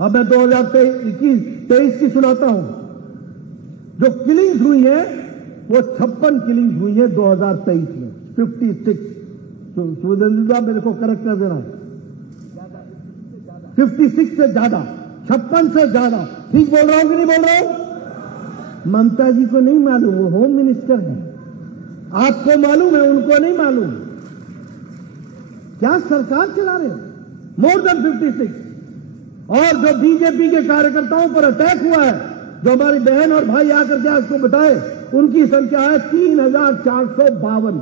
अब मैं 2023 की सुनाता हूं। जो किलिंग्स हुई है वो 56 किलिंग्स हुई है 2023 में, 56। सुरेंद्र साहब मेरे को करेक्ट कर देना, 56 से ज्यादा, 56 से ज्यादा। ठीक बोल रहा हूं कि नहीं बोल रहा हूं? ममता जी को नहीं मालूम, वो होम मिनिस्टर है। आपको मालूम है, उनको नहीं मालूम। क्या सरकार चला रहे हो? More than 56। और जो बीजेपी के कार्यकर्ताओं पर अटैक हुआ है, जो हमारी बहन और भाई आकर के आपको बताए, उनकी संख्या है 3452,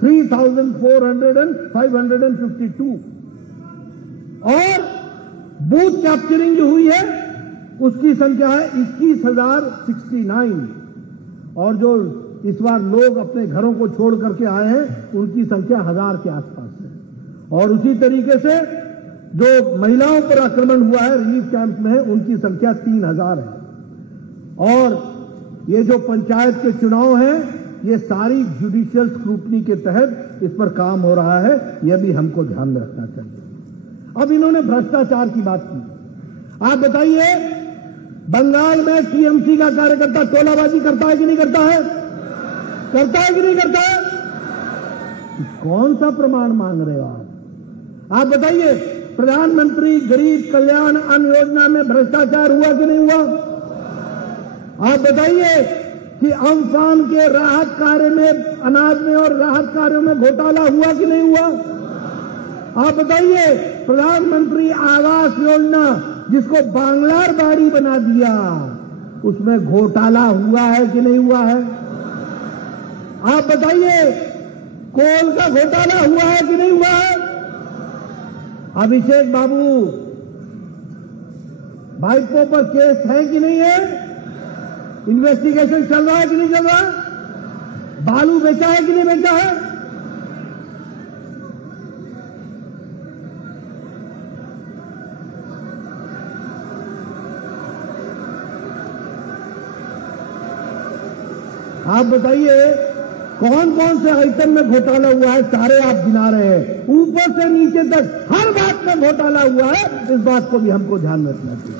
3452। और बूथ कैप्चरिंग जो हुई है उसकी संख्या है 21,069। और जो इस बार लोग अपने घरों को छोड़ करके आए हैं उनकी संख्या 1000 के आसपास है। और उसी तरीके से जो महिलाओं पर आक्रमण हुआ है रिलीफ कैंप में, उनकी संख्या 3000 है। और ये जो पंचायत के चुनाव हैं, ये सारी जुडिशियल स्क्रूटनी के तहत इस पर काम हो रहा है, यह भी हमको ध्यान में रखना चाहिए। अब इन्होंने भ्रष्टाचार की बात की। आप बताइए, बंगाल में टीएमसी का कार्यकर्ता टोलाबाजी करता है कि नहीं करता है? करता है कि नहीं करता है? कौन सा प्रमाण मांग रहे हो आप बताइए, प्रधानमंत्री गरीब कल्याण अन्न योजना में भ्रष्टाचार हुआ कि नहीं हुआ? आप बताइए कि अम्फान के राहत कार्य में, अनाज में और राहत कार्यों में घोटाला हुआ कि नहीं हुआ? आप बताइए, प्रधानमंत्री आवास योजना जिसको बांग्लार बाड़ी बना दिया, उसमें घोटाला हुआ है कि नहीं हुआ है? आप बताइए, कोल का घोटाला हुआ है कि नहीं हुआ है? अभिषेक बाबू भाईपो पर केस है कि नहीं है? इन्वेस्टिगेशन चल रहा है कि नहीं चल रहा? बालू बेचा है कि नहीं बेचा है? आप बताइए, कौन कौन से आइटम में घोटाला हुआ है? सारे आप गिना रहे हैं, ऊपर से नीचे तक हर बात में घोटाला हुआ है। इस बात को भी हमको ध्यान में रखना चाहिए।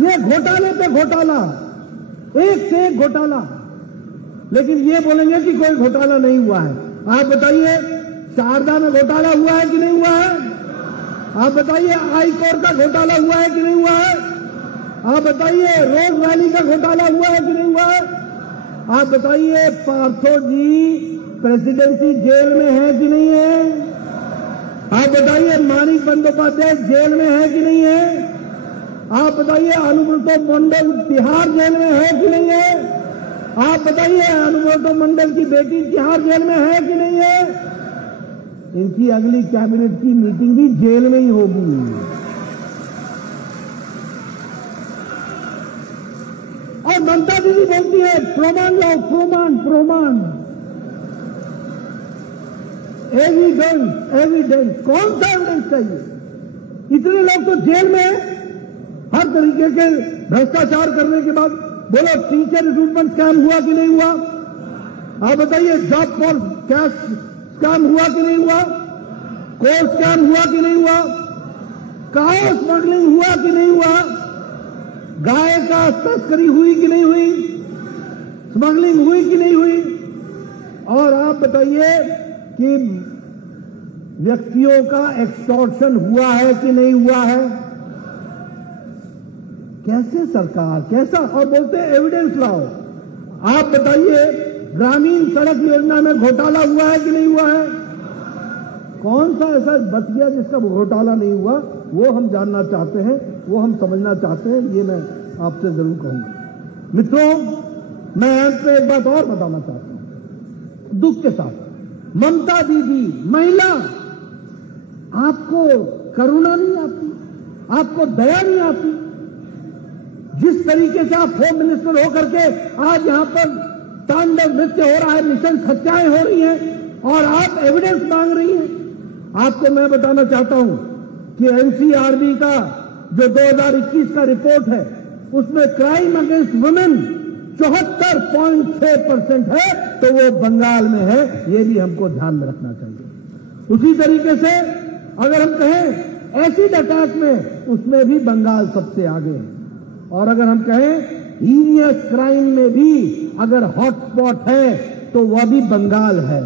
ये घोटाले पे घोटाला, एक से एक घोटाला, लेकिन ये बोलेंगे कि कोई घोटाला नहीं हुआ है। आप बताइए, शारदा में घोटाला हुआ है कि नहीं हुआ है? आप बताइए, हाईकोर्ट का घोटाला हुआ है कि नहीं हुआ है? आप बताइए, रोज वैली का घोटाला हुआ है कि नहीं हुआ है? आप बताइए, पार्थो जी प्रेसिडेंसी जेल में है कि नहीं है? आप बताइए, मानिक बंदोपाध्याय जेल में है कि नहीं है? आप बताइए, अनुब्रतो मंडल तिहाड़ जेल में है कि नहीं है? आप बताइए, अनुब्रतो मंडल की बेटी तिहाड़ जेल में है कि नहीं है? इनकी अगली कैबिनेट की मीटिंग भी जेल में ही होगी। और ममता दीदी बोलती है प्रमाण लाओ, प्रमाण। एविडेंस, कौन सा एविडेंस चाहिए? इतने लोग तो जेल में हैं, हर तरीके के भ्रष्टाचार करने के बाद। बोलो, टीचर रिक्रूटमेंट स्कैम हुआ कि नहीं हुआ? आप बताइए, जॉब फॉर कैश स्कैम हुआ कि नहीं हुआ? कोल स्कैम हुआ कि नहीं हुआ? काओ स्मगलिंग हुआ कि नहीं हुआ? गाय का तस्करी हुई कि नहीं हुई? स्मगलिंग हुई कि नहीं हुई? और आप बताइए कि व्यक्तियों का एक्सटॉर्शन हुआ है कि नहीं हुआ है? कैसे सरकार, कैसा? और बोलते हैं एविडेंस लाओ। आप बताइए, ग्रामीण सड़क योजना में घोटाला हुआ है कि नहीं हुआ है? कौन सा ऐसा बच गया जिसका घोटाला नहीं हुआ? वो हम जानना चाहते हैं, वो हम समझना चाहते हैं। ये मैं आपसे जरूर कहूंगा। मित्रों, मैं अंत में एक बात और बताना चाहता हूं, दुख के साथ। ममता दीदी महिला, आपको करुणा नहीं आती, आपको दया नहीं आती। जिस तरीके से आप होम मिनिस्टर होकर के आज यहां पर तांडव नृत्य हो रहा है, मिशन हत्याएं हो रही हैं और आप एविडेंस मांग रही हैं। आपको मैं बताना चाहता हूं कि एनसीआरबी का जो 2021 का रिपोर्ट है, उसमें क्राइम अगेंस्ट वुमेन 74.6% है, तो वो बंगाल में है। ये भी हमको ध्यान में रखना चाहिए। उसी तरीके से अगर हम कहें एसिड अटैक में उसमें भी बंगाल सबसे आगे है। और अगर हम कहें हीनियस क्राइम में भी अगर हॉटस्पॉट है तो वह भी बंगाल है।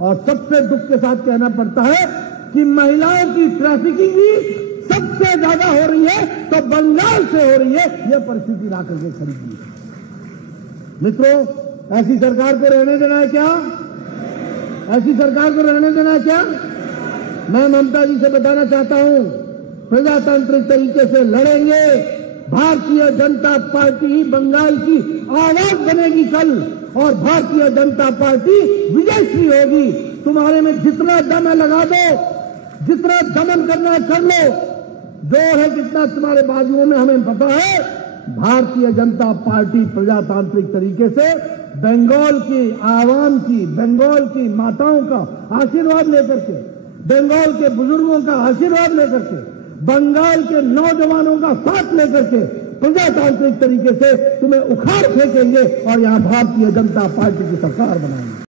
और सबसे दुख के साथ कहना पड़ता है कि महिलाओं की ट्रैफिकिंग भी सबसे ज्यादा हो रही है तो बंगाल से हो रही है। यह परिस्थिति ला करके खड़ी की है। मित्रों, ऐसी सरकार को रहने देना है क्या? ऐसी सरकार को रहने देना है क्या? मैं ममता जी से बताना चाहता हूं, प्रजातांत्रिक तरीके से लड़ेंगे। भारतीय जनता पार्टी ही बंगाल की आवाज बनेगी कल, और भारतीय जनता पार्टी विजयश्री होगी। तुम्हारे में जितना दम है लगा दो, जितना दमन करना है कर लो, जोर है जितना तुम्हारे बाजुओं में हमें पता है। भारतीय जनता पार्टी प्रजातांत्रिक तरीके से बंगाल की आवाम की, बंगाल की माताओं का आशीर्वाद लेकर के, बंगाल के बुजुर्गों का आशीर्वाद लेकर के, बंगाल के नौजवानों का साथ लेकर के प्रजातांत्रिक तरीके से तुम्हें उखाड़ फेंकेंगे और यहां भारतीय जनता पार्टी की सरकार बनाएंगे।